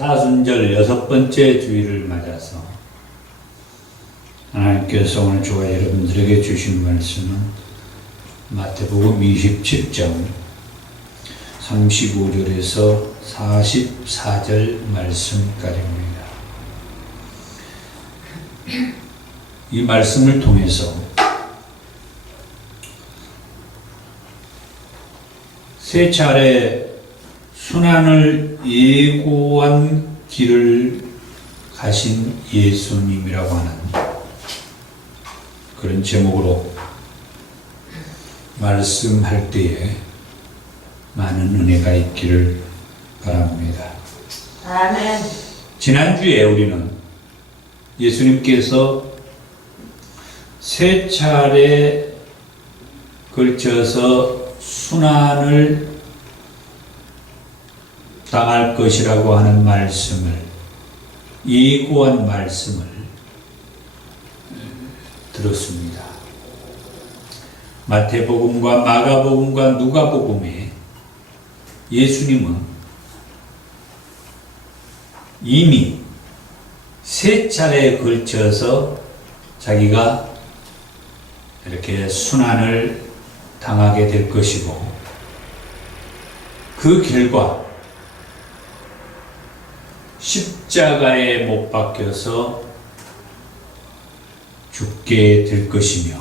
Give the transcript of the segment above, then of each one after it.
사순절 6번째 주일을 맞아서 하나님께서 오늘 저와 여러분들에게 주신 말씀은 마태복음 27장 35절에서 44절 말씀까지입니다. 이 말씀을 통해서 세 차례 순환을 예고한 길을 가신 예수님이라고 하는 그런 제목으로 말씀할 때에 많은 은혜가 있기를 바랍니다. 아멘. 지난주에 우리는 예수님께서 세 차례 걸쳐서 순환을 당할 것이라고 하는 말씀을, 예고한 말씀을 들었습니다. 마태복음과 마가복음과 누가복음에 예수님은 이미 세 차례에 걸쳐서 자기가 이렇게 순환을 당하게 될 것이고, 그 결과 십자가에 못 박혀서 죽게 될 것이며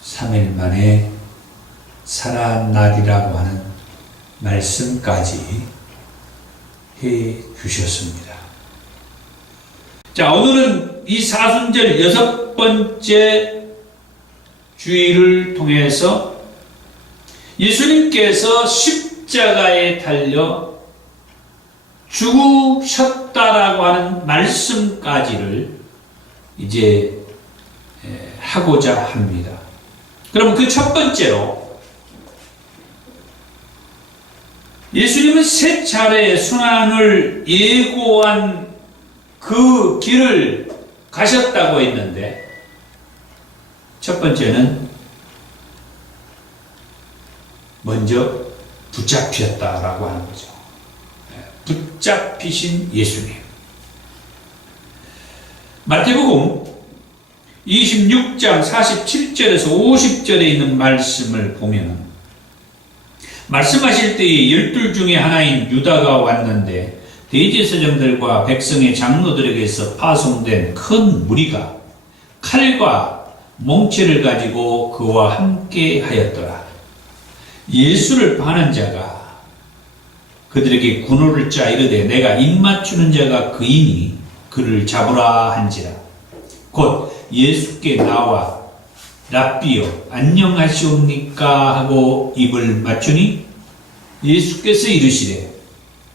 3일 만에 살아나리라고 하는 말씀까지 해 주셨습니다. 자, 오늘은 이 사순절 6번째 주일을 통해서 예수님께서 십자가에 달려 죽으셨다라고 하는 말씀까지를 이제 하고자 합니다. 그럼 그 첫 번째로 예수님은 세 차례 순환을 예고한 그 길을 가셨다고 했는데, 첫 번째는 먼저 붙잡혔다라고 하는 거죠. 붙잡히신 예수님. 마태복음 26장 47절에서 50절에 있는 말씀을 보면, 말씀하실 때에 12 중에 하나인 유다가 왔는데 대제사장들과 백성의 장로들에게서 파송된 큰 무리가 칼과 몽치를 가지고 그와 함께 하였더라. 예수를 파는 자가 그들에게 군호를 짜 이르되 내가 입맞추는 자가 그이니 그를 잡으라 한지라. 곧 예수께 나와 랍비여 안녕하시옵니까 하고 입을 맞추니 예수께서 이르시되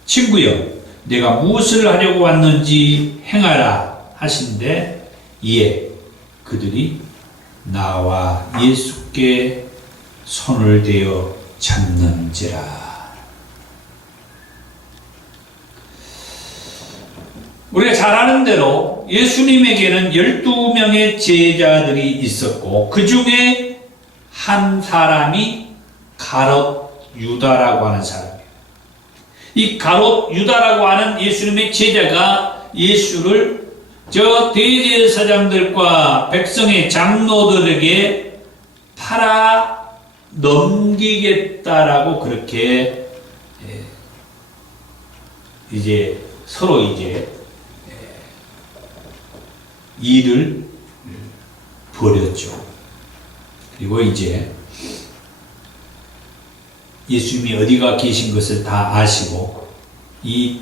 친구여 내가 무엇을 하려고 왔는지 행하라 하신데, 이에 그들이 나와 예수께 손을 대어 잡는지라. 우리가 잘 아는 대로 예수님에게는 12명의 제자들이 있었고, 그 중에 한 사람이 가롯 유다라고 하는 사람이에요. 이 가롯 유다라고 하는 예수님의 제자가 예수를 저 대제사장들과 백성의 장로들에게 팔아 넘기겠다라고 그렇게 이제 서로 이제 일을 벌였죠. 그리고 이제 예수님이 어디가 계신 것을 다 아시고 이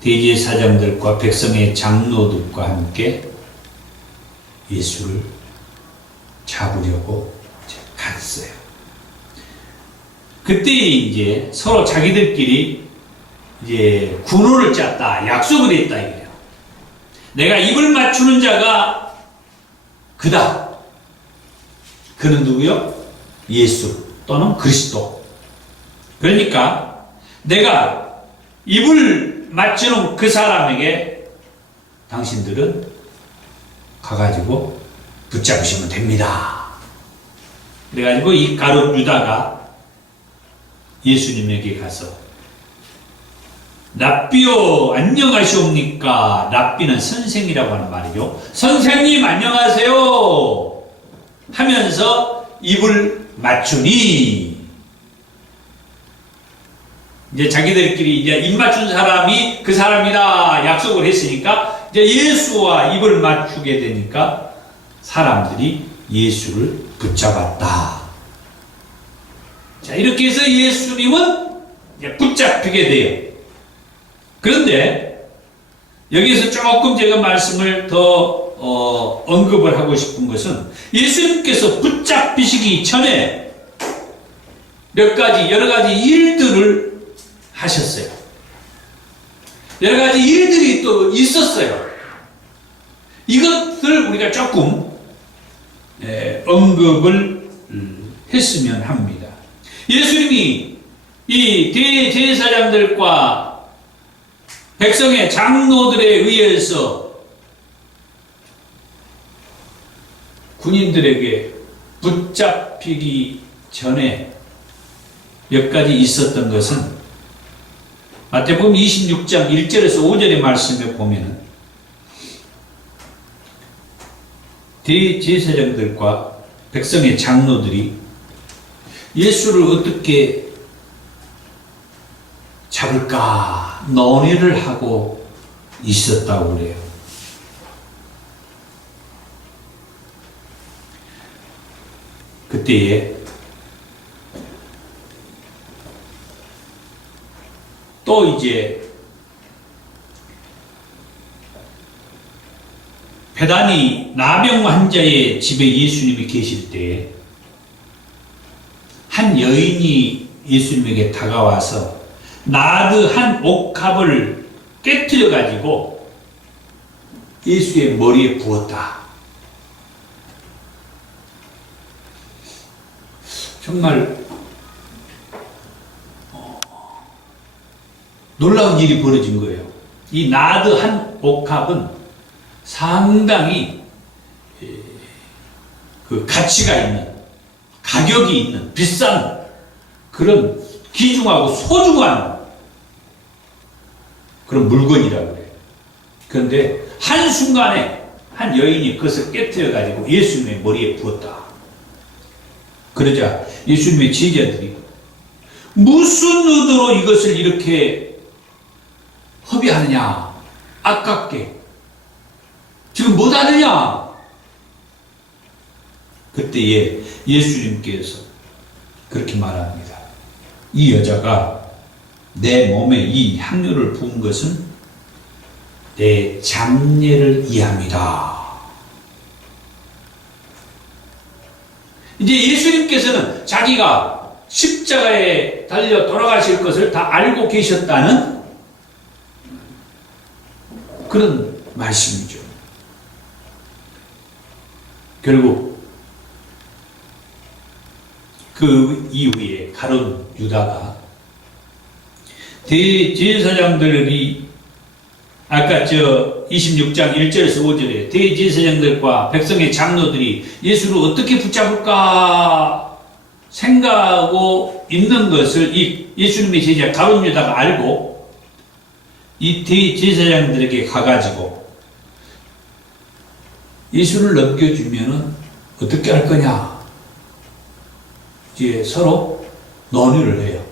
대제사장들과 백성의 장로들과 함께 예수를 잡으려고 갔어요. 그때 이제 서로 자기들끼리 이제 군호를 짰다, 약속을 했다 이래요. 내가 입을 맞추는 자가 그다. 그는 누구요? 예수 또는 그리스도. 그러니까 내가 입을 맞추는 그 사람에게 당신들은 가가지고 붙잡으시면 됩니다. 그래가지고 이 가룟 유다가 예수님에게 가서 랍비요 안녕하시옵니까? 랍비는 선생이라고 하는 말이죠. 선생님 안녕하세요 하면서 입을 맞추니, 이제 자기들끼리 이제 입 맞춘 사람이 그 사람이다 약속을 했으니까 이제 예수와 입을 맞추게 되니까 사람들이 예수를 붙잡았다. 자, 이렇게 해서 예수님은 이제 붙잡히게 돼요. 그런데 여기에서 조금 제가 말씀을 더 언급을 하고 싶은 것은, 예수님께서 붙잡히시기 전에 여러 가지 일들을 하셨어요. 여러 가지 일들이 또 있었어요. 이것을 우리가 조금 언급을 했으면 합니다. 예수님이 이 대제사장들과 백성의 장로들에 의해서 군인들에게 붙잡히기 전에 몇 가지 있었던 것은, 마태복음 26장 1절에서 5절의 말씀에 보면 대제사장들과 백성의 장로들이 예수를 어떻게 잡을까 논의를 하고 있었다고 그래요. 그때에 또 이제 배다니 나병 환자의 집에 예수님이 계실 때 한 여인이 예수님에게 다가와서 나드 한 옥합을 깨뜨려 가지고 예수의 머리에 부었다. 정말 놀라운 일이 벌어진 거예요. 이 나드 한 옥합은 상당히 그 가치가 있는, 가격이 있는 비싼 그런 귀중하고 소중한 그런 물건이라고 그래요. 그런데 한순간에 한 여인이 그것을 깨뜨려 가지고 예수님의 머리에 부었다. 그러자 예수님의 제자들이 무슨 의도로 이것을 이렇게 허비하느냐, 아깝게 지금 못하느냐. 그때에 예수님께서 그렇게 말합니다. 이 여자가 내 몸에 이 향료를 부은 것은 내 장례를 이해합니다. 이제 예수님께서는 자기가 십자가에 달려 돌아가실 것을 다 알고 계셨다는 그런 말씀이죠. 결국 그 이후에 가룟 유다가 대제사장들이 아까 26장 1절에서 5절에 대제사장들과 백성의 장로들이 예수를 어떻게 붙잡을까 생각하고 있는 것을 이 예수님의 제자 가룟 유다가 알고 이 대제사장들에게 가가지고 예수를 넘겨주면은 어떻게 할 거냐, 이제 서로 논의를 해요.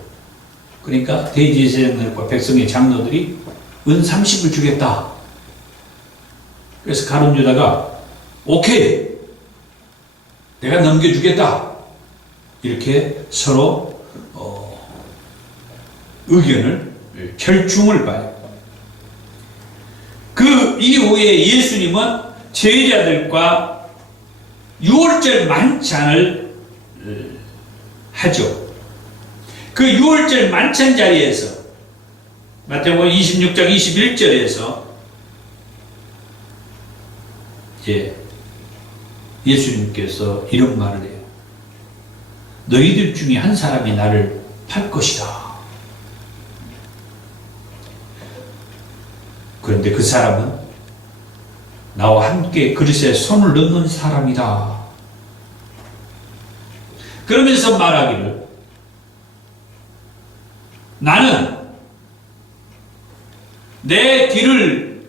그러니까 대제사장들과 백성의 장로들이 은 30을 주겠다. 그래서 가룟 유다가 오케이, 내가 넘겨주겠다. 이렇게 서로 의견을 절충을 봐요. 그 이후에 예수님은 제자들과 6월절 만찬을 하죠. 그 6월절 만찬 자리에서 마태복음 26장 21절에서 이제 예수님께서 이런 말을 해요. 너희들 중에 한 사람이 나를 팔 것이다. 그런데 그 사람은 나와 함께 그릇에 손을 넣는 사람이다. 그러면서 말하기를 나는 내 길을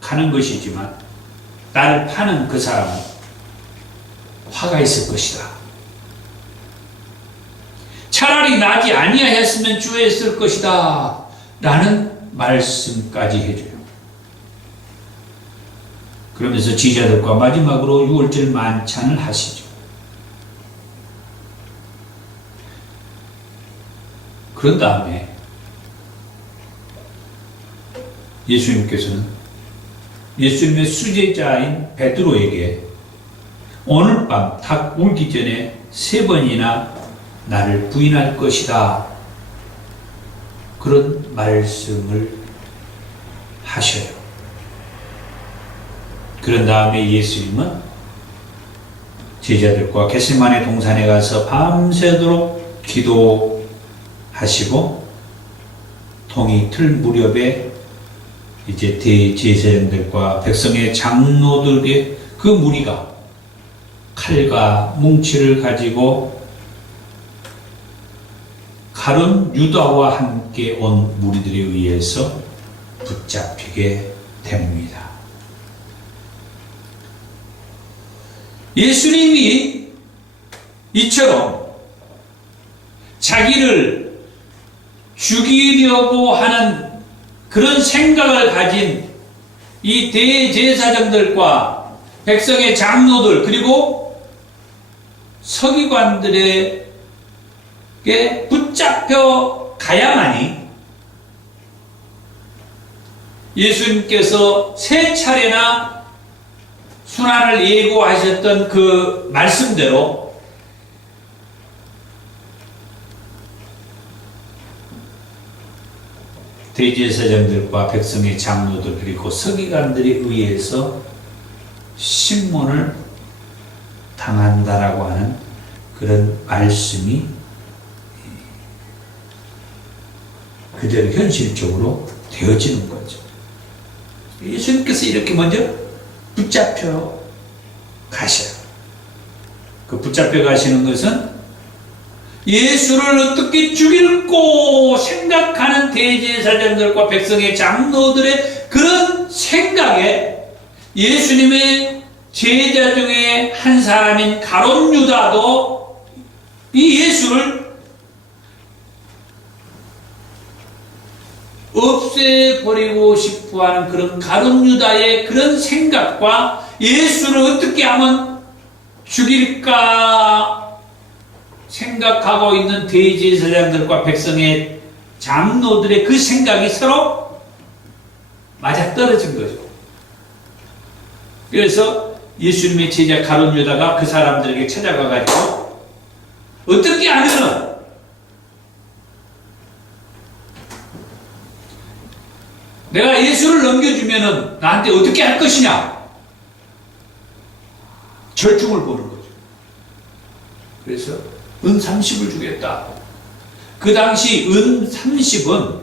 가는 것이지만 나를 파는 그 사람은 화가 있을 것이다. 차라리 나지 아니하였으면 주의했을 것이다 라는 말씀까지 해줘요. 그러면서 지휘자들과 마지막으로 6월절 만찬을 하시죠. 그런 다음에 예수님께서는 예수님의 수제자인 베드로에게 오늘 밤 닭 울기 전에 3번이나 나를 부인할 것이다. 그런 말씀을 하셔요. 그런 다음에 예수님은 제자들과 겟세마네 동산에 가서 밤새도록 기도하시고 동이 틀 무렵에 이제 대제사장들과 백성의 장로들의 그 무리가 칼과 뭉치를 가지고 가룟 유다와 함께 온 무리들에 의해서 붙잡히게 됩니다. 예수님이 이처럼 자기를 죽이려고 하는 그런 생각을 가진 이 대제사장들과 백성의 장로들 그리고 서기관들에게 붙잡혀 가야만이 예수님께서 3차례나 순환을 예고하셨던 그 말씀대로 대제사장들과 백성의 장로들 그리고 서기관들에 의해서 신문을 당한다라고 하는 그런 말씀이 그대로 현실적으로 되어지는 거죠. 예수님께서 이렇게 먼저 붙잡혀 가셔요. 그 붙잡혀 가시는 것은 예수를 어떻게 죽일고 생각하는 대제사장들과 백성의 장로들의 그런 생각에 예수님의 제자 중에 한 사람인 가룟 유다도 이 예수를 없애버리고 싶어하는 그런 가룟 유다의 그런 생각과 예수를 어떻게 하면 죽일까 생각하고 있는 대제사장들과 백성의 장로들의 그 생각이 서로 맞아떨어진 거죠. 그래서 예수님의 제자 가룟 유다가 그 사람들에게 찾아가가지고 어떻게 하면은 내가 예수를 넘겨주면은 나한테 어떻게 할 것이냐? 절충을 보는 거죠. 그래서 은 30을 주겠다. 그 당시 은 30은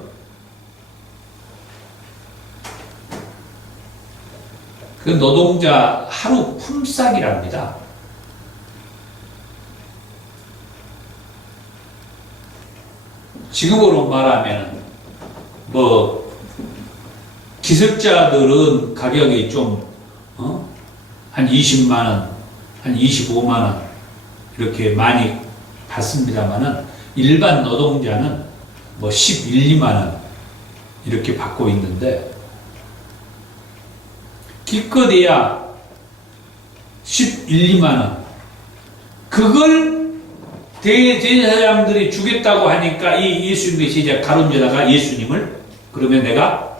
그 노동자 하루 품삯이랍니다. 지금으로 말하면 기술자들은 가격이 좀 한 20만원, 한 25만원 이렇게 많이 받습니다만은 일반 노동자는 11, 2만원 이렇게 받고 있는데 기껏해야 11, 2만원 그걸 대제사장들이 주겠다고 하니까 이 예수님의 제자 가룟 유다가 예수님을 그러면 내가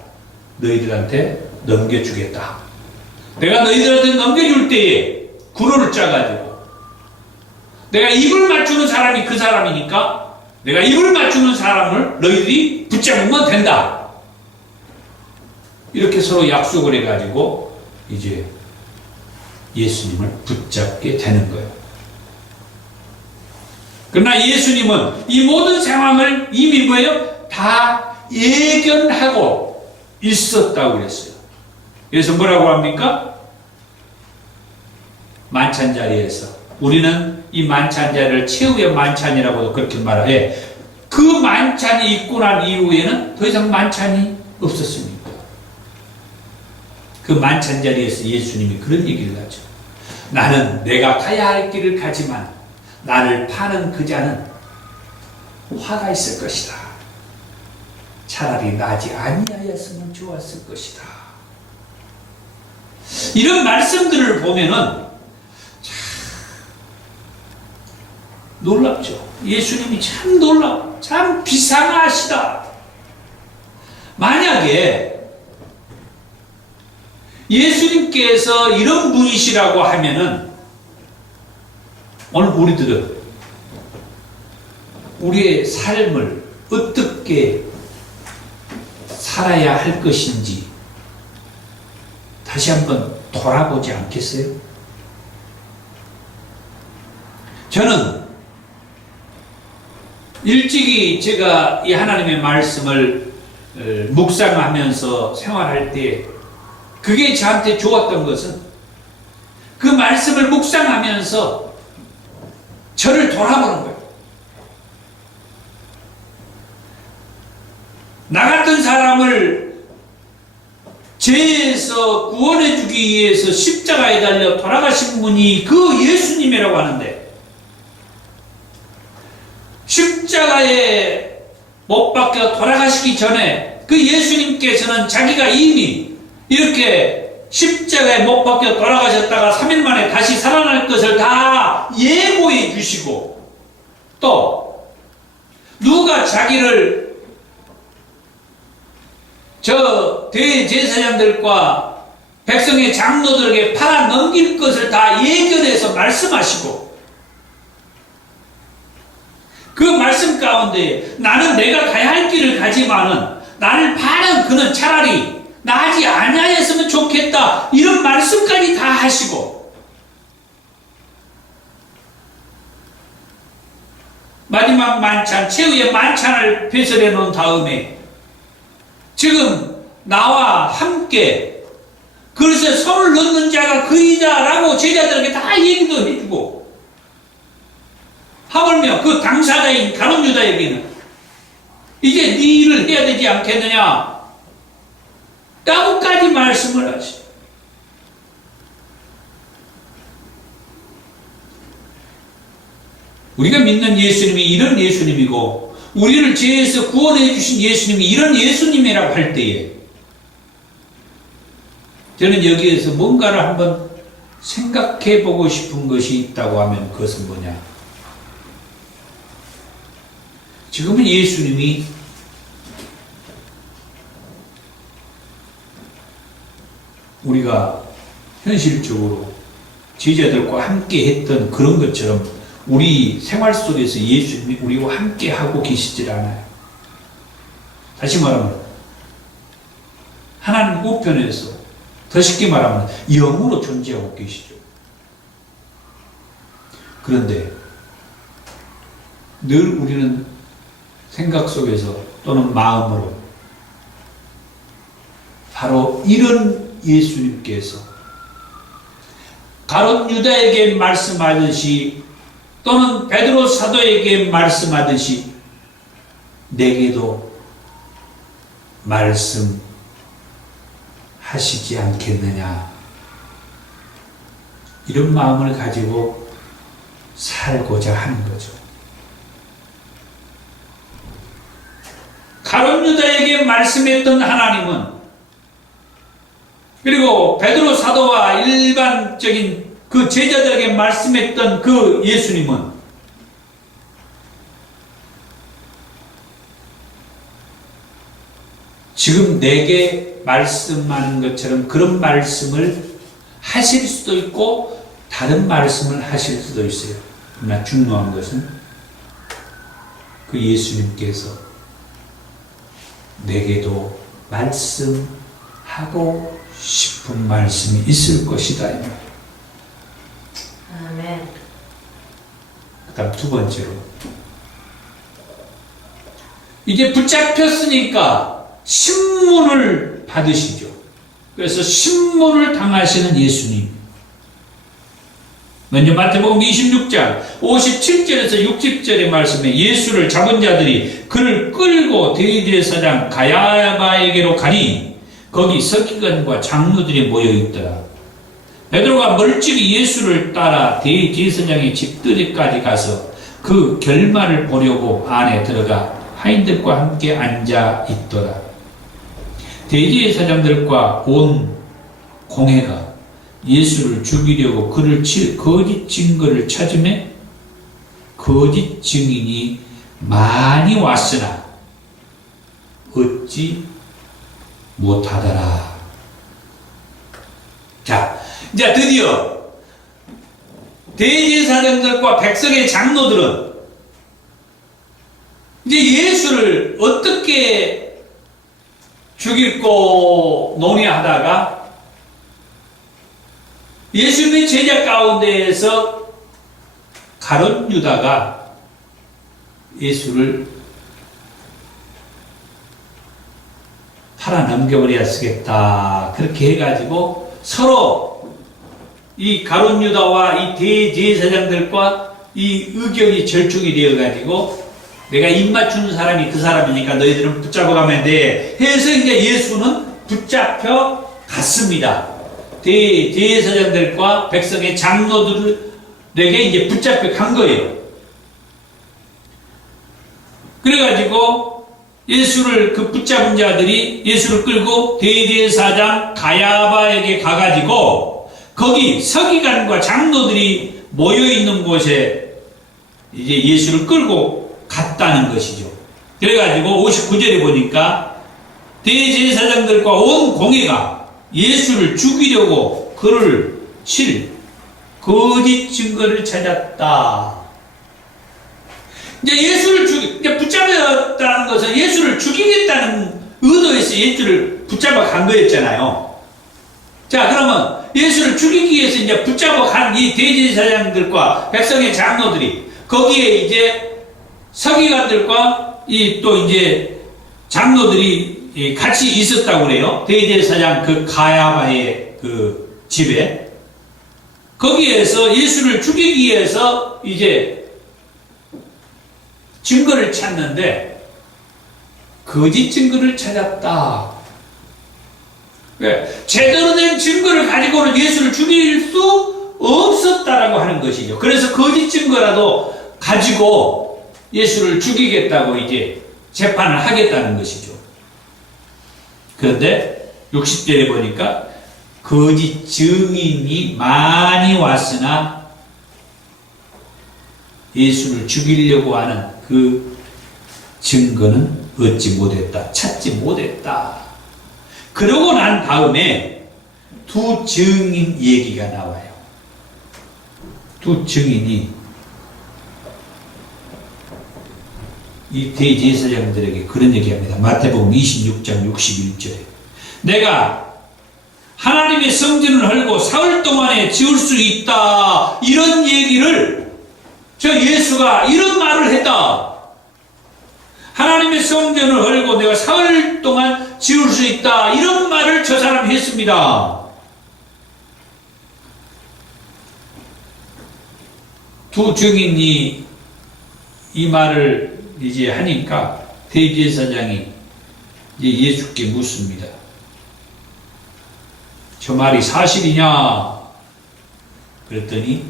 너희들한테 넘겨주겠다. 내가 너희들한테 넘겨줄 때에 구로를 짜가지고 내가 입을 맞추는 사람이 그 사람이니까 내가 입을 맞추는 사람을 너희들이 붙잡으면 된다. 이렇게 서로 약속을 해가지고 이제 예수님을 붙잡게 되는 거예요. 그러나 예수님은 이 모든 상황을 이미 뭐예요? 다 예견하고 있었다고 그랬어요. 그래서 뭐라고 합니까? 만찬 자리에서 우리는 이 만찬 자리를 최후의 만찬이라고도 그렇게 말해. 그 만찬이 있고 난 이후에는 더 이상 만찬이 없었습니까? 그 만찬 자리에서 예수님이 그런 얘기를 하죠. 나는 내가 가야 할 길을 가지만 나를 파는 그 자는 화가 있을 것이다. 차라리 나지 아니하였으면 좋았을 것이다. 이런 말씀들을 보면은 참 놀랍죠. 예수님이 참 참 비상하시다. 만약에 예수님께서 이런 분이시라고 하면은 오늘 우리들은 우리의 삶을 어떻게 살아야 할 것인지 다시 한번 돌아보지 않겠어요? 저는 일찍이 제가 이 하나님의 말씀을 묵상하면서 생활할 때 그게 저한테 좋았던 것은 그 말씀을 묵상하면서 저를 돌아보는 거예요. 나 같은 사람을 죄에서 구원해 주기 위해서 십자가에 달려 돌아가신 분이 그 예수님이라고 하는데, 십자가에 못 박혀 돌아가시기 전에 그 예수님께서는 자기가 이미 이렇게 십자가에 못 박혀 돌아가셨다가 3일 만에 다시 살아날 것을 다 예고해 주시고, 또 누가 자기를 저 대제사장들과 백성의 장로들에게 팔아 넘길 것을 다 예견해서 말씀하시고, 그 말씀 가운데 나는 내가 가야 할 길을 가지만은 나를 파는 그는 차라리 나지 아니하였으면 좋겠다, 이런 말씀까지 다 하시고, 마지막 만찬, 최후의 만찬을 배설해 놓은 다음에 지금 나와 함께 그릇에 손을 넣는 자가 그이다라고 제자들에게 다 얘기도 해주고, 하물며 그 당사자인 가룟 유다에게는 이제 네 일을 해야 되지 않겠느냐 라고까지 말씀을 하시죠. 우리가 믿는 예수님이 이런 예수님이고, 우리를 죄에서 구원해 주신 예수님이 이런 예수님이라고 할 때에 저는 여기에서 뭔가를 한번 생각해 보고 싶은 것이 있다고 하면 그것은 뭐냐? 지금은 예수님이 우리가 현실적으로 제자들과 함께 했던 그런 것처럼 우리 생활 속에서 예수님이 우리와 함께 하고 계시질 않아요. 다시 말하면 하나님 우편에서 더 쉽게 말하면 영으로 존재하고 계시죠. 그런데 늘 우리는 생각 속에서 또는 마음으로 바로 이런 예수님께서 가룟 유다에게 말씀하듯이 또는 베드로 사도에게 말씀하듯이 내게도 말씀하시지 않겠느냐, 이런 마음을 가지고 살고자 하는 거죠. 가룟 유다에게 말씀했던 하나님은, 그리고 베드로 사도와 일반적인 그 제자들에게 말씀했던 그 예수님은 지금 내게 말씀하는 것처럼 그런 말씀을 하실 수도 있고 다른 말씀을 하실 수도 있어요. 그러나 중요한 것은 그 예수님께서 내게도 말씀하고 싶은 말씀이 있을 것이다. 아멘. 그 다음 두 번째로, 이제 붙잡혔으니까 신문을 받으시죠. 그래서 신문을 당하시는 예수님. 먼저 마태복음 26장 57절에서 60절의 말씀에 예수를 잡은 자들이 그를 끌고 대제사장 가야바에게로 가니 거기 서기관과 장로들이 모여 있더라. 베드로가 멀찍이 예수를 따라 대제사장의 집들이까지 가서 그 결말을 보려고 안에 들어가 하인들과 함께 앉아 있더라. 대제사장들과 온 공회가 예수를 죽이려고 그를 칠 거짓 증거를 찾으매 거짓 증인이 많이 왔으나 얻지 못하더라. 자, 이제 드디어 대제사장들과 백성의 장로들은 이제 예수를 어떻게 죽일고 논의하다가 예수님의 제자 가운데에서 가룟 유다가 예수를 팔아 넘겨버려야 쓰겠다. 그렇게 해가지고 서로 이 가룟 유다와 이 대제사장들과 이 의견이 절충이 되어가지고 내가 입 맞추는 사람이 그 사람이니까 너희들은 붙잡아 가면 돼. 해서 이제 예수는 붙잡혀 갔습니다. 대제사장들과 백성의 장로들에게 이제 붙잡혀 간 거예요. 그래가지고 예수를 그 붙잡은 자들이 예수를 끌고 대제사장 가야바에게 가가지고 거기 서기관과 장로들이 모여있는 곳에 이제 예수를 끌고 갔다는 것이죠. 그래가지고 59절에 보니까 대제사장들과 온 공회가 예수를 죽이려고 그를 칠 거짓 증거를 찾았다. 이제 이제 붙잡았다는 것은 예수를 죽이겠다는 의도에서 예수를 붙잡아 간 거였잖아요. 자, 그러면 예수를 죽이기 위해서 이제 붙잡아 간 이 대제사장들과 백성의 장로들이 거기에 이제 서기관들과 이 또 이제 장로들이 같이 있었다고 그래요. 대제사장 그 가야바의 그 집에. 거기에서 예수를 죽이기 위해서 이제 증거를 찾는데 거짓 증거를 찾았다. 제대로 된 증거를 가지고는 예수를 죽일 수 없었다라고 하는 것이죠. 그래서 거짓 증거라도 가지고 예수를 죽이겠다고 이제 재판을 하겠다는 것이죠. 그런데 60절에 보니까 거짓 증인이 많이 왔으나 예수를 죽이려고 하는 그 증거는 얻지 못했다. 찾지 못했다. 그러고 난 다음에 두 증인 얘기가 나와요. 두 증인이 이 대제사장들에게 그런 얘기합니다. 마태복음 26장 61절에 내가 하나님의 성전을 헐고 사흘 동안에 지을 수 있다. 이런 얘기를 저 예수가 이런 말을 했다. 하나님의 성전을 헐고 내가 사흘 동안 지을 수 있다. 이런 말을 저 사람이 했습니다. 두 증인이 이 말을 이제 하니까 대제사장이 이제 예수께 묻습니다. 저 말이 사실이냐? 그랬더니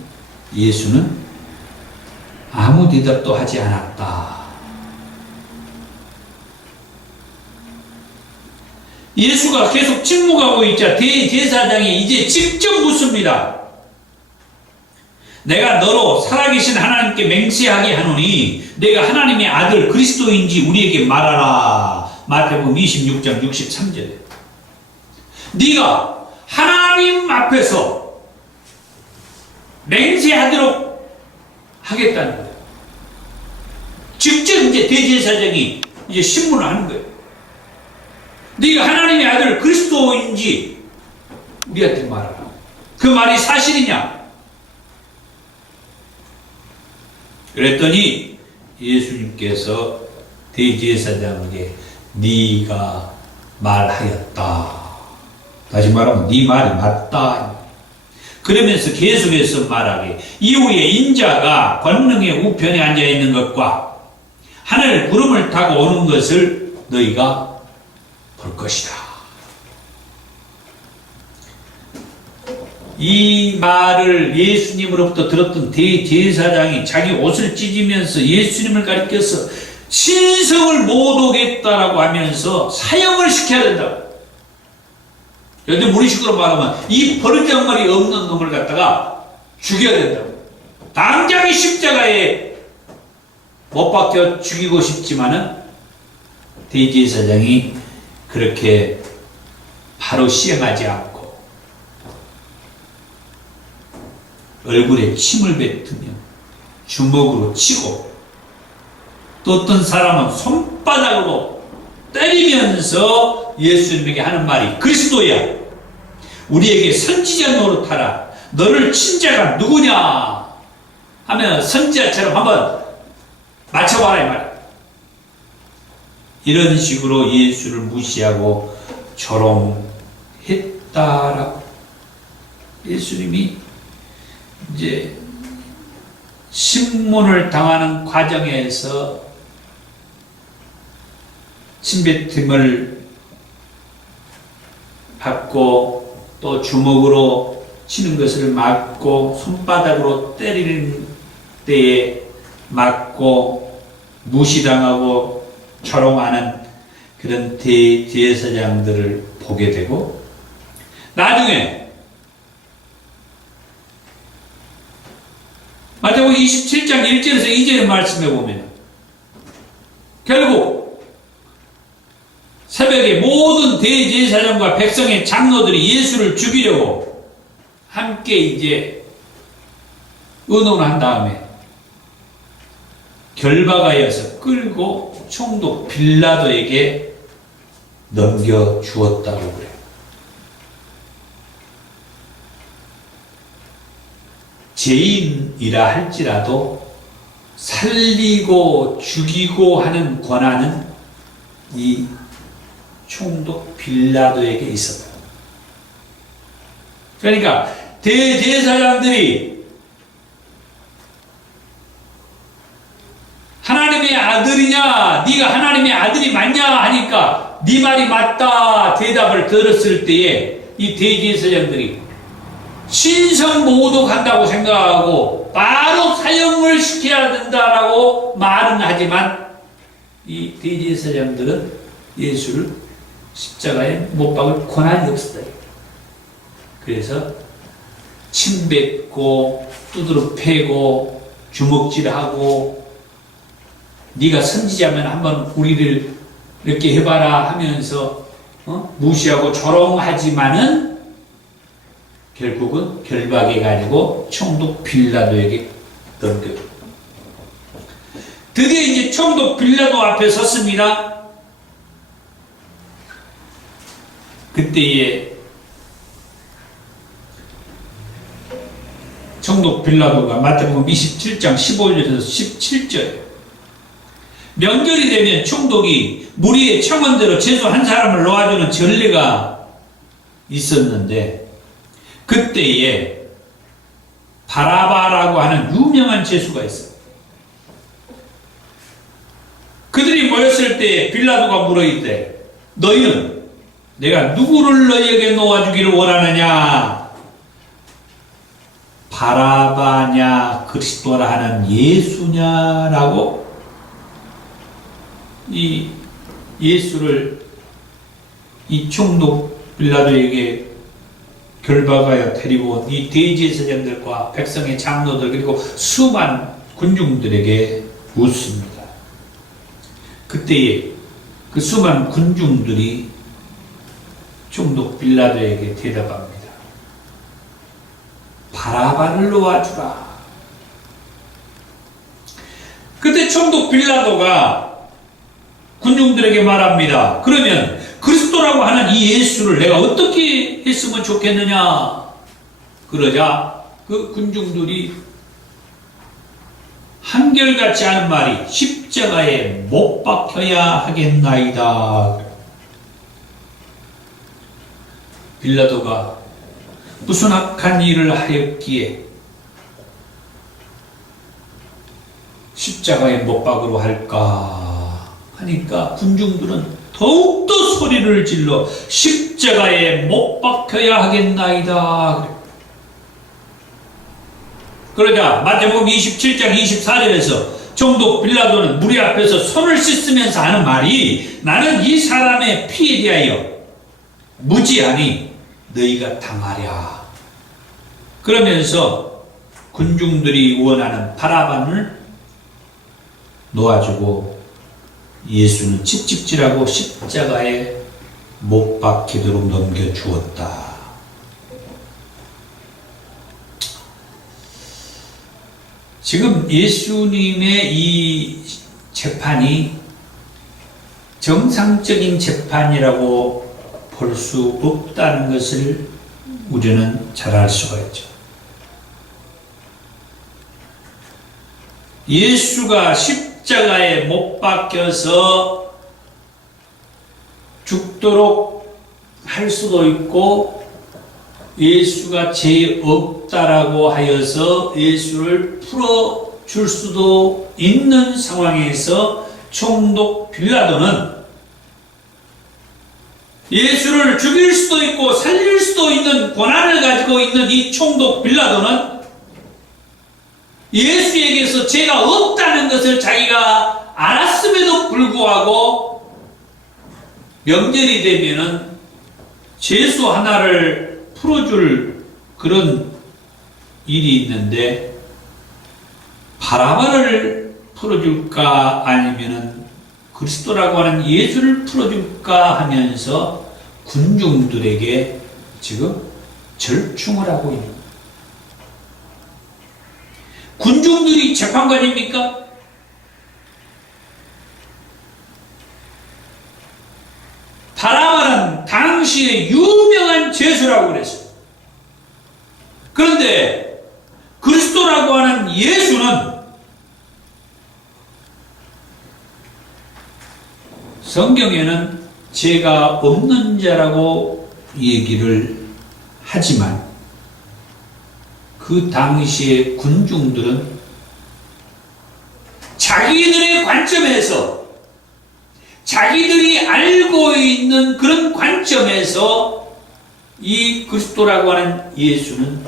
예수는 아무 대답도 하지 않았다. 예수가 계속 침묵하고 있자 대제사장이 이제 직접 묻습니다. 내가 너로 살아계신 하나님께 맹세하게 하노니 내가 하나님의 아들 그리스도인지 우리에게 말하라. 마태복음 26장 63절에 네가 하나님 앞에서 맹세하도록 하겠다는 거예요. 직접 이제 대제사장이 이제 신문을 하는 거예요. 네가 하나님의 아들 그리스도인지 우리한테 말하라. 그 말이 사실이냐? 그랬더니 예수님께서 대제사장에게 네가 말하였다. 다시 말하면 네 말이 맞다. 그러면서 계속해서 말하기 이후에 인자가 권능의 우편에 앉아 있는 것과 하늘 구름을 타고 오는 것을 너희가 볼 것이다. 이 말을 예수님으로부터 들었던 대제사장이 자기 옷을 찢으면서 예수님을 가리켜서 신성을 못 오겠다라고 하면서 사형을 시켜야 된다. 요즘 우리식으로 말하면 이 버르장머리 없는 놈을 갖다가 죽여야 된다고. 당장의 십자가에 못 박혀 죽이고 싶지만은 대제사장이 그렇게 바로 시행하지 않고 얼굴에 침을 뱉으며 주먹으로 치고 또 어떤 사람은 손바닥으로 때리면서 예수님에게 하는 말이 그리스도야 우리에게 선지자 노릇하라 너를 친 자가 누구냐 하면 선지자처럼 한번 맞춰봐라 이 말이야. 이런 식으로 예수를 무시하고 조롱했다라고. 예수님이 이제 신문을 당하는 과정에서 침뱉음을 받고 또 주먹으로 치는 것을 막고 손바닥으로 때리는 때에 맞고 무시당하고 조롱하는 그런 대제사장들을 보게 되고 나중에 마태복음 27장 1절에서 2절의 말씀에 보면 결국 새벽에 모든 대제사장과 백성의 장로들이 예수를 죽이려고 함께 이제 의논한 다음에 결박하여서 끌고 총독 빌라도에게 넘겨주었다고 그래요. 죄인이라 할지라도 살리고 죽이고 하는 권한은 이 총독 빌라도에게 있었다. 그러니까 대제사장들이 하나님의 아들이냐 네가 하나님의 아들이 맞냐 하니까 네 말이 맞다 대답을 들었을 때에 이 대제사장들이 신성 모독한다고 생각하고 바로 사형을 시켜야 된다라고 말은 하지만 이 대제사장들은 예수를 십자가에 못 박을 권한이 없었다. 그래서 침 뱉고 두드러 패고 주먹질하고 네가 선지자면 한번 우리를 이렇게 해봐라 하면서 무시하고 조롱하지만은 결국은 결박해가지고 총독 빌라도에게 넘겨. 드디어 이제 총독 빌라도 앞에 섰습니다. 그때에 총독 빌라도가 마태복음 27장 15절에서 17절 명절이 되면 총독이 무리의 청원대로 죄수 한 사람을 놓아주는 전례가 있었는데 그때에 바라바라고 하는 유명한 죄수가 있어요. 그들이 모였을 때 빌라도가 물어있대. 너희는 내가 누구를 너희에게 놓아주기를 원하느냐? 바라바냐 그리스도라 하는 예수냐라고 이 예수를 이 총독 빌라도에게 결박하여 데리고 온 이 대제사장들과 백성의 장로들 그리고 수많은 군중들에게 묻습니다. 그때에 그 수많은 군중들이 총독 빌라도에게 대답합니다. 바라바를 놓아주라. 그때 총독 빌라도가 군중들에게 말합니다. 그러면 그리스도라고 하는 이 예수를 내가 어떻게 했으면 좋겠느냐? 그러자 그 군중들이 한결같이 하는 말이 십자가에 못 박혀야 하겠나이다. 빌라도가 무슨 악한 일을 하였기에 십자가에 못 박으러 할까 하니까 군중들은 더욱더 소리를 질러 십자가에 못 박혀야 하겠나이다. 그러자 마태복음 27장 24절에서 총독 빌라도는 무리 앞에서 손을 씻으면서 하는 말이 나는 이 사람의 피에 대하여 무지하니 너희가 당하랴. 그러면서 군중들이 원하는 바라바를 놓아주고 예수는 찝찝질하고 십자가에 못 박히도록 넘겨주었다. 지금 예수님의 이 재판이 정상적인 재판이라고 볼 수 없다는 것을 우리는 잘 알 수가 있죠. 예수가 십자가에 못 박혀서 죽도록 할 수도 있고 예수가 죄 없다라고 하여서 예수를 풀어줄 수도 있는 상황에서 총독 빌라도는 예수를 죽일 수도 있고 살릴 수도 있는 권한을 가지고 있는 이 총독 빌라도는 예수에게서 죄가 없다는 것을 자기가 알았음에도 불구하고 명절이 되면은 죄수 하나를 풀어줄 그런 일이 있는데 바라바를 풀어줄까 아니면은 그리스도라고 하는 예수를 풀어줄까 하면서 군중들에게 지금 절충을 하고 있는 거예요. 군중들이 재판관입니까? 바라바는 당시에 유명한 죄수라고 그랬어요. 그런데 그리스도라고 하는 예수는 성경에는 죄가 없는 자라고 얘기를 하지만 그 당시의 군중들은 자기들의 관점에서 자기들이 알고 있는 그런 관점에서 이 그리스도라고 하는 예수는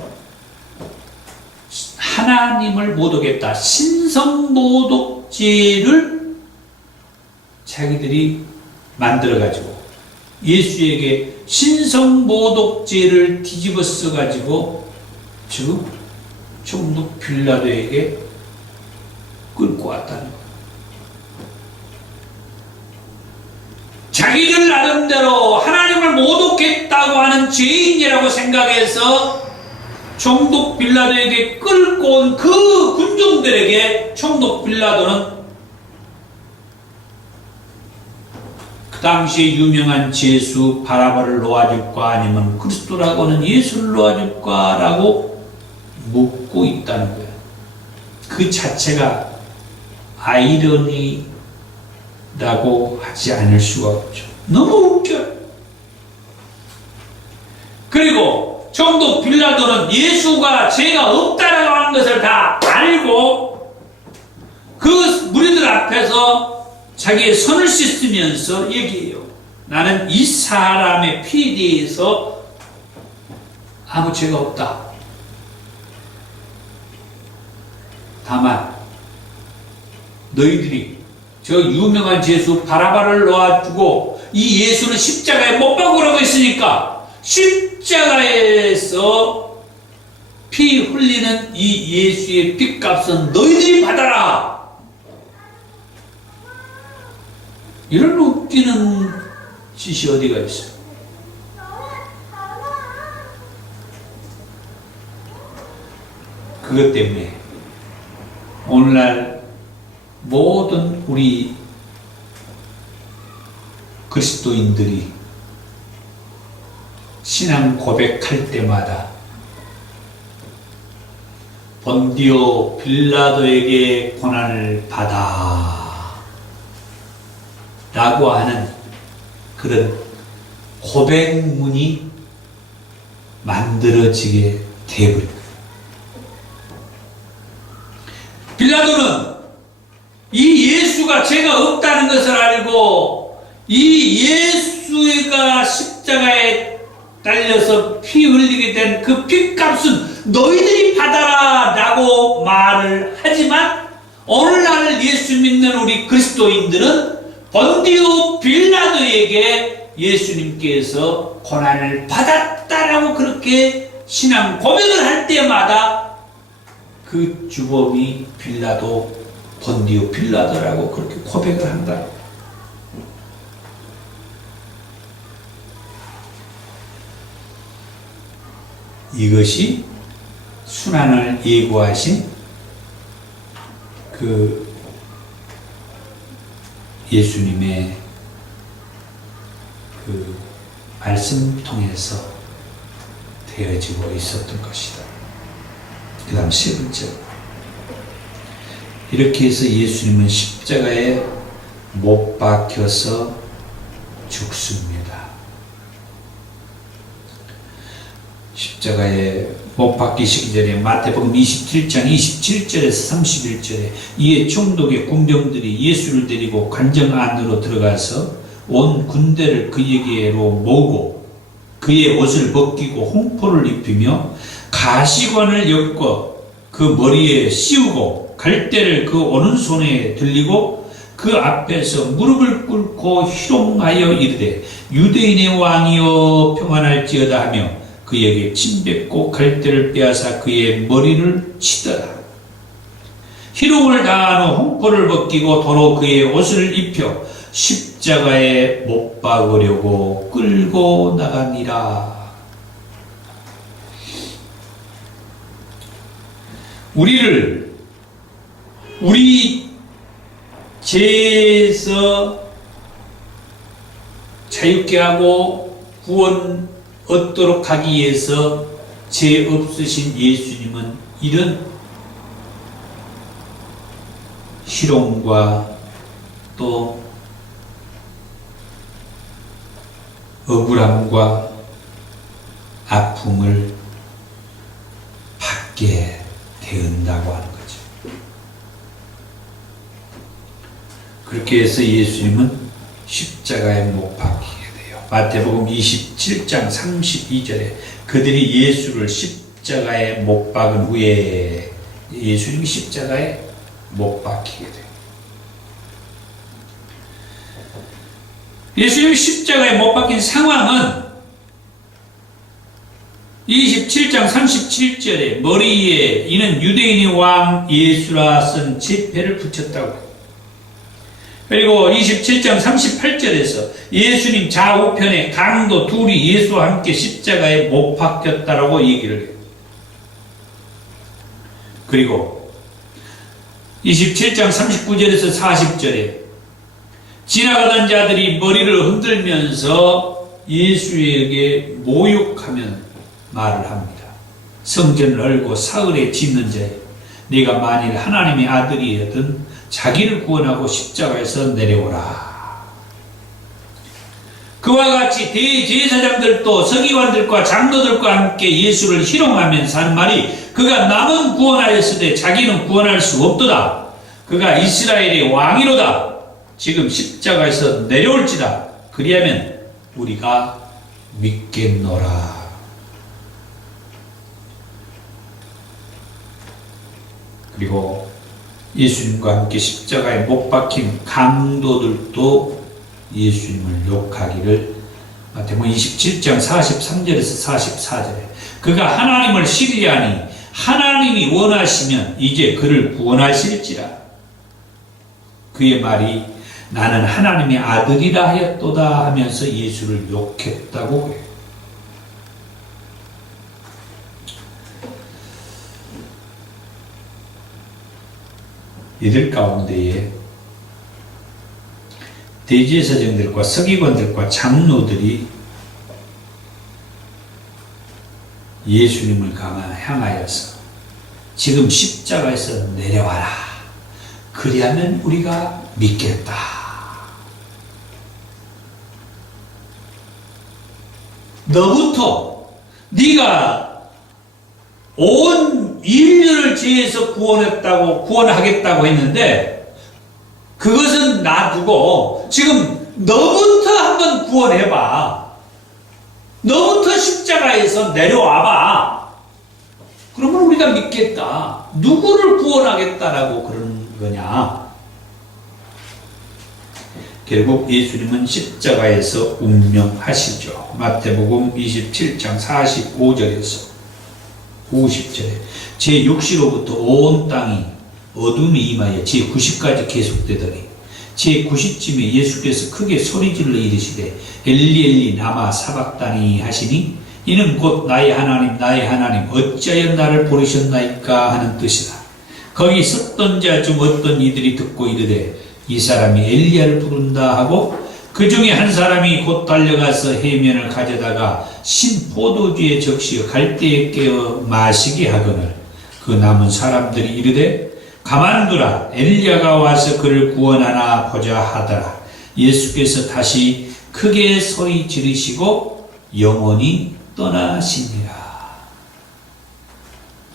하나님을 모독했다. 신성모독죄를 자기들이 만들어가지고 예수에게 신성모독죄를 뒤집어 써가지고 지금 총독 빌라도에게 끌고 왔다는 거예요. 자기들 나름대로 하나님을 모독했다고 하는 죄인이라고 생각해서 총독 빌라도에게 끌고 온 그 군중들에게 총독 빌라도는 그 당시에 유명한 죄수 바라바를 놓아줄까 아니면 그리스도라고 하는 예수를 놓아줄까 라고 묻고 있다는 거예요. 그 자체가 아이러니라고 하지 않을 수가 없죠. 너무 웃겨요. 그리고 총독 빌라도는 예수가 죄가 없다라고 하는 것을 다 알고 그 무리들 앞에서 자기의 손을 씻으면서 얘기해요. 나는 이 사람의 피에 대해서 아무 죄가 없다. 다만 너희들이 저 유명한 죄수 바라바를 놓아주고 이 예수는 십자가에 못 박으라고 했으니까 십자가에서 피 흘리는 이 예수의 핏값은 너희들이 받아라. 이런 웃기는 짓이 어디가 있어요? 그것 때문에 오늘날 모든 우리 그리스도인들이 신앙 고백할 때마다 본디오 빌라도에게 고난을 받아 라고 하는 그런 고백문이 만들어지게 되어버린 거예요. 빌라도는 이 예수가 죄가 없다는 것을 알고 이 예수가 십자가에 달려서 피 흘리게 된 그 핏값은 너희들이 받아라 라고 말을 하지만 오늘날 예수 믿는 우리 그리스도인들은 본디오 빌라도에게 예수님께서 고난을 받았다라고 그렇게 신앙 고백을 할 때마다 그 주범이 본디오 빌라도라고 그렇게 고백을 한다. 이것이 순환을 예고하신 그 예수님의 그 말씀 통해서 되어지고 있었던 것이다. 그 다음 세 번째, 이렇게 해서 예수님은 십자가에 못 박혀서 죽습니다. 십자가에 못 박히시기 전에 마태복음 27장 27절에서 31절에 이에 총독의 군병들이 예수를 데리고 관정 안으로 들어가서 온 군대를 그에게로 모으고 그의 옷을 벗기고 홍포를 입히며 가시관을 엮어 그 머리에 씌우고 갈대를 그 오른손에 들리고 그 앞에서 무릎을 꿇고 희롱하여 이르되 유대인의 왕이여 평안할지어다 하며 그에게 침뱉고 갈대를 빼앗아 그의 머리를 치더라. 희롱을 당한 후 홍포를 벗기고 도로 그의 옷을 입혀 십자가에 못 박으려고 끌고 나가니라. 우리를 우리 죄에서 자유케 하고 구원 얻도록 하기 위해서 죄 없으신 예수님은 이런 희롱과 또 억울함과 아픔을 받게 되었다고 하는 거죠. 그렇게 해서 예수님은 십자가에 못 박히게 돼요. 마태복음 27장 32절에 그들이 예수를 십자가에 못 박은 후에 예수님이 십자가에 못 박히게 돼요. 예수님이 십자가에 못 박힌 상황은 27장 37절에 머리에 이는 유대인의 왕 예수라 쓴 제패를 붙였다고. 그리고 27장 38절에서 예수님 좌우편에 강도 둘이 예수와 함께 십자가에 못 박혔다라고 얘기를 해요. 그리고 27장 39절에서 40절에 지나가던 자들이 머리를 흔들면서 예수에게 모욕하면 말을 합니다. 성전을 헐고 사흘에 짓는 자여, 네가 만일 하나님의 아들이거든 자기를 구원하고 십자가에서 내려오라. 그와 같이 대제사장들도 서기관들과 장로들과 함께 예수를 희롱하면서 하는 말이 그가 남은 구원하였으되 자기는 구원할 수 없도다. 그가 이스라엘의 왕이로다. 지금 십자가에서 내려올지다. 그리하면 우리가 믿겠노라. 그리고 예수님과 함께 십자가에 못 박힌 강도들도 예수님을 욕하기를 마태복음 27장 43절에서 44절에 그가 하나님을 신뢰하니 하나님이 원하시면 이제 그를 구원하실지라. 그의 말이 나는 하나님의 아들이라 하였도다 하면서 예수를 욕했다고 해요. 이들 가운데에 대제사장들과 서기관들과 장로들이 예수님을 향하여서 지금 십자가에서 내려와라. 그리하면 우리가 믿겠다. 너부터 네가 온 인류를 죄에서 구원하겠다고 했는데 그것은 놔두고 지금 너부터 한번 구원해봐. 너부터 십자가에서 내려와봐. 그러면 우리가 믿겠다. 누구를 구원하겠다라고 그러는 거냐? 결국 예수님은 십자가에서 운명하시죠. 마태복음 27장 45절에서 50절에 제6시로부터 온 땅이 어둠이 임하여 제90까지 계속되더니 제90쯤에 예수께서 크게 소리질러 이르시되 엘리 엘리 라마 사박다니 하시니 이는 곧 나의 하나님 나의 하나님 어찌하여 나를 버리셨나이까 하는 뜻이다. 거기 섰던 자 중 어떤 이들이 듣고 이르되 이 사람이 엘리야를 부른다 하고 그 중에 한 사람이 곧 달려가서 해면을 가져다가 신 포도주에 적시어 갈대에 깨어 마시게 하거늘 그 남은 사람들이 이르되 가만두라 엘리야가 와서 그를 구원하나 보자 하더라. 예수께서 다시 크게 소리 지르시고 영원히 떠나시니라.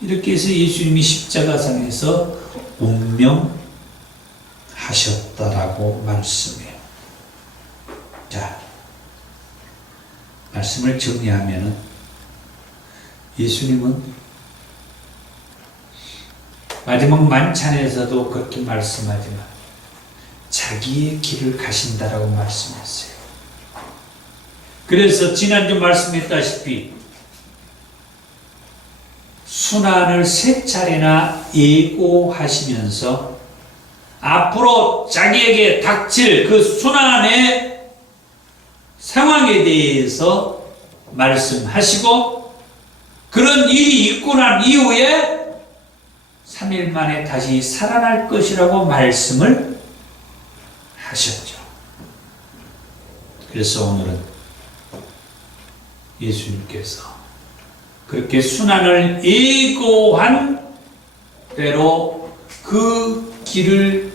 이렇게 해서 예수님이 십자가상에서 운명하셨다라고 말씀해요. 자, 말씀을 정리하면은 예수님은 마지막 만찬에서도 그렇게 말씀하지만 자기의 길을 가신다라고 말씀했어요. 그래서 지난주 말씀했다시피 순환을 3차례나 예고하시면서 앞으로 자기에게 닥칠 그 순환의 상황에 대해서 말씀하시고 그런 일이 있고 난 이후에 3일 만에 다시 살아날 것이라고 말씀을 하셨죠. 그래서 오늘은 예수님께서 그렇게 순환을 예고한 대로 그 길을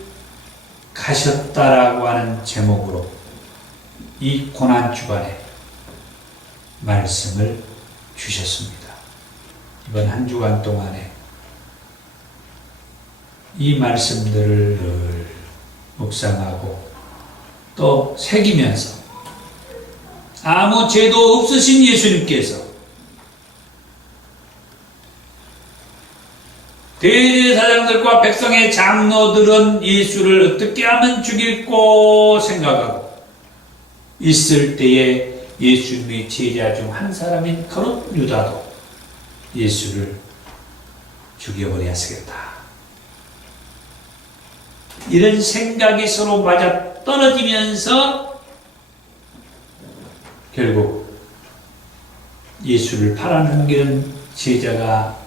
가셨다라고 하는 제목으로 이 고난주간에 말씀을 주셨습니다. 이번 한 주간 동안에 이 말씀들을 늘 묵상하고 또 새기면서 아무 죄도 없으신 예수님께서 대제사장들과 백성의 장로들은 예수를 어떻게 하면 죽일고 생각하고 있을 때에 예수님의 제자 중 한 사람인 가룟 유다도 예수를 죽여버려야 하겠다. 이런 생각이 서로 맞아 떨어지면서 결국 예수를 팔아넘기는 제자가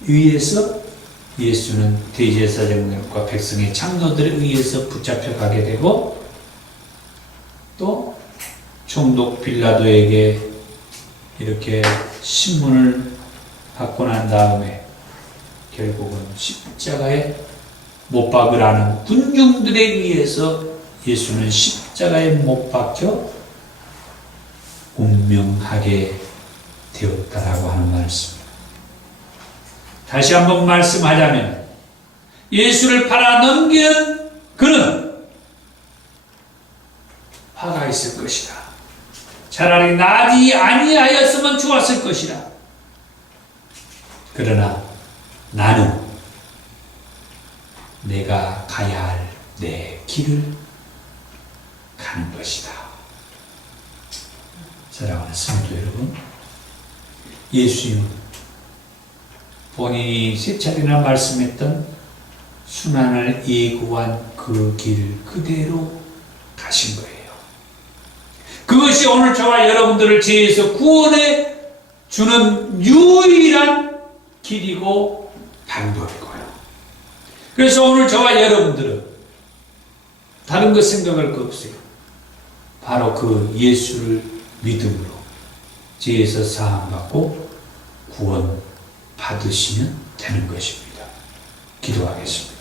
위에서 예수는 대제사장들과 백성의 장로들에 의해서 붙잡혀가게 되고 또 총독 빌라도에게 이렇게 신문을 받고 난 다음에 결국은 십자가에 못 박으라는 군중들에 의해서 예수는 십자가에 못 박혀 운명하게 되었다라고 하는 말씀. 다시 한번 말씀하자면 예수를 팔아넘기는 그는 화가 있을 것이다. 차라리 나지 아니하였으면 좋았을 것이다. 그러나 나는 내가 가야 할 내 길을 가는 것이다. 사랑하는 성도 여러분, 예수님은 본인이 3차례나 말씀했던 순환을 예고한 그 길을 그대로 가신 거예요. 그것이 오늘 저와 여러분들을 죄에서 구원해 주는 유일한 길이고 방법일 거예요. 그래서 오늘 저와 여러분들은 다른 것 생각할 거 없어요. 바로 그 예수를 믿음으로 죄에서 사함받고 구원 받으시면 되는 것입니다. 기도하겠습니다.